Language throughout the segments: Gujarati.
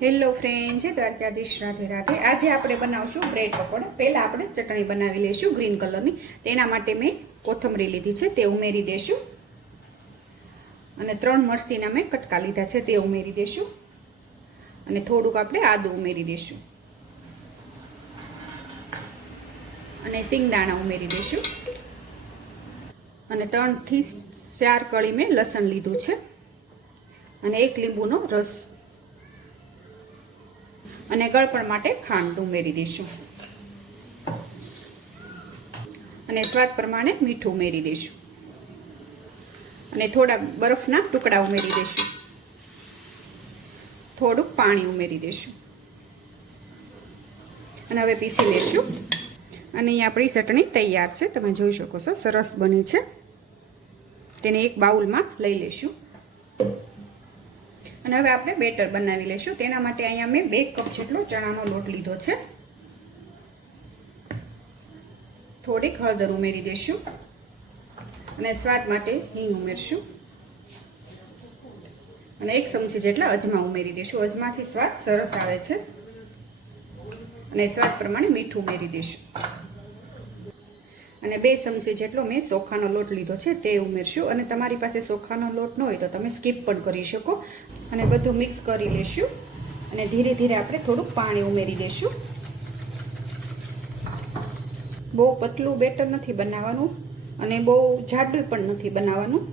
હેલો ફ્રેન્ડ, જય દ્વારકાધીશ, રાધે રાધે। આજે આપણે બનાવશું બ્રેડ પકોડા। પહેલાં આપણે ચટણી બનાવી લઈશું ગ્રીન કલરની। તેના માટે મેં કોથમરી લીધી છે, તે ઉમેરી દઈશું। અને 3 મરચીના મેં કટકા લીધા છે, તે ઉમેરી દઈશું। અને થોડુંક આપણે આદું ઉમેરી દઈશું અને સિંગદાણા ઉમેરી દઈશું। અને 3 થી 4 કળી મેં લસણ લીધું છે અને 1 લીંબુનો રસ અને ગળપણ માટે ખાંડ ઉમેરી દઈશું અને સ્વાદ પ્રમાણે મીઠું ઉમેરી દઈશું અને થોડા બરફના ટુકડા ઉમેરી દઈશું। થોડુંક પાણી ઉમેરી દઈશું અને હવે પીસી લેશું। અને અહીં આપણી ચટણી તૈયાર છે, તમે જોઈ શકો છો, સરસ બની છે। તેને એક બાઉલમાં લઈ લેશું અને હવે આપણે બેટર બનાવી લઈશું। તેના માટે અહીંયા મેં 2 કપ જેટલો ચણાનો લોટ લીધો છે। થોડીક હળદર ઉમેરી દઈશું અને સ્વાદ માટે હિંગ ઉમેરશું અને 1 ચમચી જેટલા અજમા ઉમેરી દઈશું। અજમાથી સ્વાદ સરસ આવે છે અને સ્વાદ પ્રમાણે મીઠું ઉમેરી દઈશું અને 2 ચમચી જેટલો મેં ચોખાનો લોટ લીધો છે, તે ઉમેરશું। અને તમારી પાસે ચોખાનો લોટ ન હોય તો તમે સ્કીપ પણ કરી શકો। અને બધું મિક્સ કરી લેશું અને ધીરે ધીરે આપણે થોડુંક પાણી ઉમેરી દઈશું। બહુ પતલું બેટર નથી બનાવવાનું અને બહુ જાડું પણ નથી બનાવવાનું।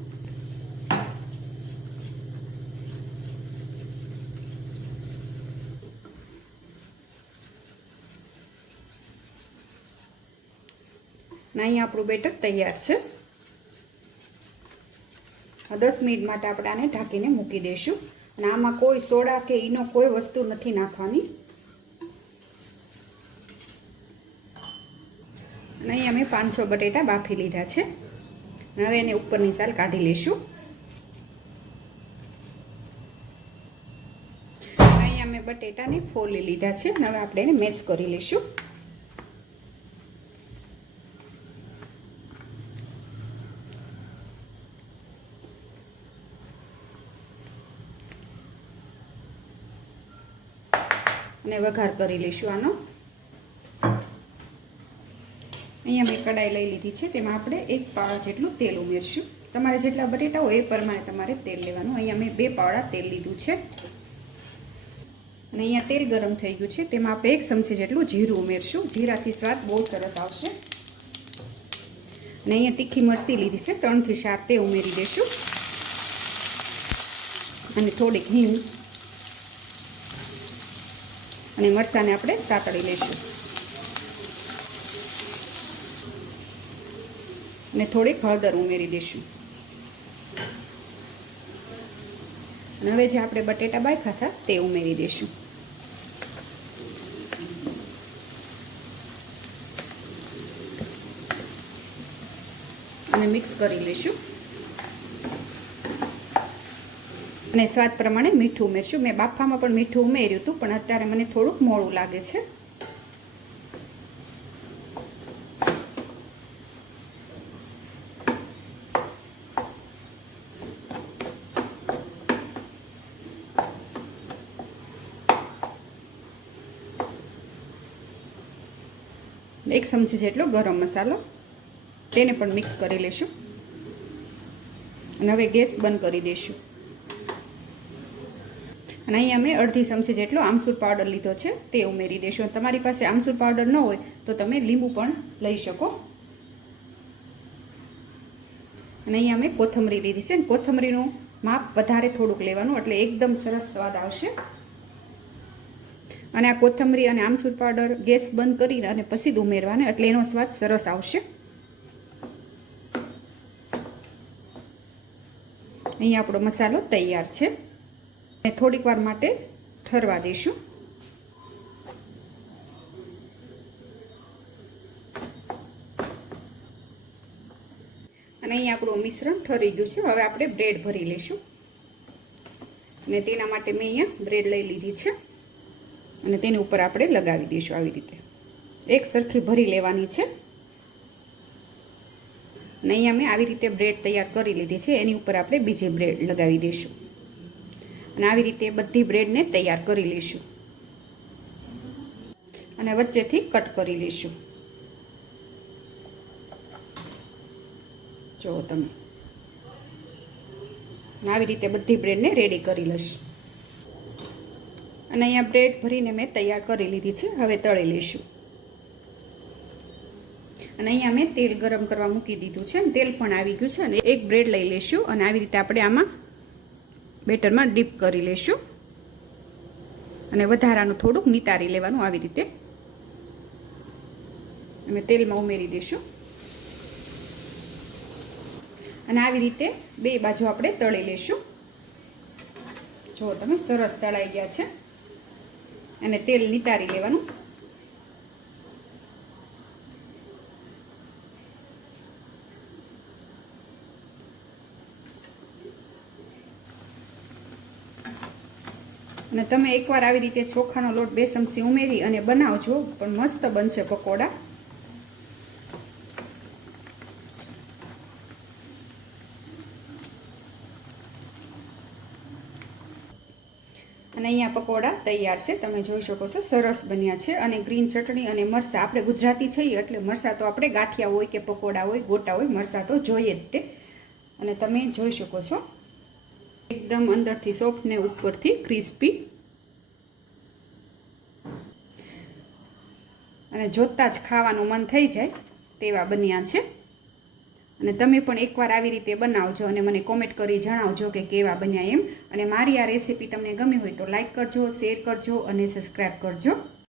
અહીં આપણું બેટર તૈયાર છે। 10 મિનિટ માટે આપણે આને ઢાંકીને મૂકી દઈશું અને આમાં કોઈ સોડા કે ઈનો કોઈ વસ્તુ નથી નાખવાની। અને અહીં અમે 500 બટેટા બાફી લીધા છે અને હવે એને ઉપરની સાલ કાઢી લઈશું। અહીં અમે બટેટાને ફોલી લીધા છે અને હવે આપણે એને મેશ કરી લઈશું। અને વઘાર કરી લઈશું આનો। અહીંયા મેં કડાઈ લઈ લીધી છે, તેમાં આપણે 1 પાવડા જેટલું તેલ ઉમેરશું। તમારે જેટલા બટેટા હોય એ પ્રમાણે તમારે તેલ લેવાનું। અહીંયા મેં 2 પાવડા તેલ લીધું છે અને અહીંયા તેલ ગરમ થઈ ગયું છે, તેમાં આપણે 1 ચમચી જેટલું જીરું ઉમેરશું। જીરાથી સ્વાદ બહુ સરસ આવશે। અને અહીંયા તીખી મરચી લીધી છે, 3 થી 4 તે ઉમેરી દઈશું અને થોડીક હિંગ અને મરચાંને આપણે સાતળી લઈશું અને થોડીક હળદર ઉમેરી દઈશું અને હવે જે આપણે બટેટા બાફ્યા હતા તે ઉમેરી દઈશું અને મિક્સ કરી લઈશું અને સ્વાદ પ્રમાણે મીઠું ઉમેરશું। મેં બાફામાં પણ મીઠું ઉમેર્યું હતું, પણ અત્યારે મને થોડુંક મોડું લાગે છે। એક ચમચી જેટલો ગરમ મસાલો, તેને પણ મિક્સ કરી લઈશું અને હવે ગેસ બંધ કરી દઈશું। અને અહીંયા મેં અડધી ચમચી જેટલો આમચૂર પાવડર લીધો છે, તે ઉમેરી દઈશું। તમારી પાસે આમચૂર પાવડર ન હોય તો તમે લીંબુ પણ લઈ શકો। અને અહીંયા મેં કોથમરી લીધી છે, કોથમરીનું માપ વધારે થોડુંક લેવાનું, એટલે એકદમ સરસ સ્વાદ આવશે। અને આ કોથમરી અને આમચૂર પાવડર ગેસ બંધ કરીને અને પછી જ ઉમેરવાને, એટલે એનો સ્વાદ સરસ આવશે। અહીંયા આપણો મસાલો તૈયાર છે અને થોડીક વાર માટે ઠરવા દઈશું। અને અહીંયા આપણું મિશ્રણ ઠરી ગયું છે। હવે આપણે બ્રેડ ભરી લઈશું અને તેના માટે મેં અહીંયા બ્રેડ લઈ લીધી છે અને તેની ઉપર આપણે લગાવી દઈશું આવી રીતે। એક સરખી ભરી લેવાની છે અને અહીંયા મેં આવી રીતે બ્રેડ તૈયાર કરી લીધી છે, એની ઉપર આપણે બીજી બ્રેડ લગાવી દઈશું। અને આવી રીતે બધી બ્રેડને તૈયાર કરી લઈશું અને વચ્ચેથી કટ કરી લઈશું. જો તમે આવી રીતે બધી બ્રેડને રેડી કરી લઈશ. અને અહીંયા બ્રેડ ભરીને મેં તૈયાર કરી લીધી છે. હવે તળી લઈશું. અને અહીંયા મેં તેલ ગરમ કરવા મૂકી દીધું છે. તેલ પણ આવી ગયું છે. અને એક બ્રેડ લઈ લઈશું અને આવી રીતે આપણે આમાં બેટરમાં ડીપ કરી લઈશું. અને વધારાનું થોડુંક નિતારી લેવાનું આવી રીતે અને તેલમાં ઉમેરી દઈશું. અને આવી રીતે બે બાજુ આપણે તળી લઈશું. જો તમે સરસ તળાઈ ગયા છે. અને તેલ નિતારી લેવાનું. અને તમે એકવાર આવી રીતે ચોખાનો લોટ 2 ચમચી ઉમેરી અને બનાવજો પણ મસ્ત બનશે પકોડા. અને અહીંયા પકોડા તૈયાર છે. તમે જોઈ શકો છો સરસ બન્યા છે. અને ગ્રીન ચટણી અને મરચાં, આપણે ગુજરાતી છીએ એટલે મરચાં તો આપણે ગાંઠિયા હોય કે પકોડા હોય ગોટા હોય મરચાં તો જોઈએ જ તે. અને તમે જોઈ શકો છો એકદમ અંદરથી સોફ્ટ ને ઉપરથી ક્રિસ્પી. અને જોતાં જ ખાવાનું મન થઈ જાય તેવા બન્યા છે. અને તમે પણ એકવાર આવી રીતે બનાવજો અને મને કોમેન્ટ કરી જણાવજો કે કેવા બન્યા એમ. અને મારી આ રેસીપી તમને ગમી હોય તો લાઈક કરજો, શેર કરજો અને સબસ્ક્રાઈબ કરજો.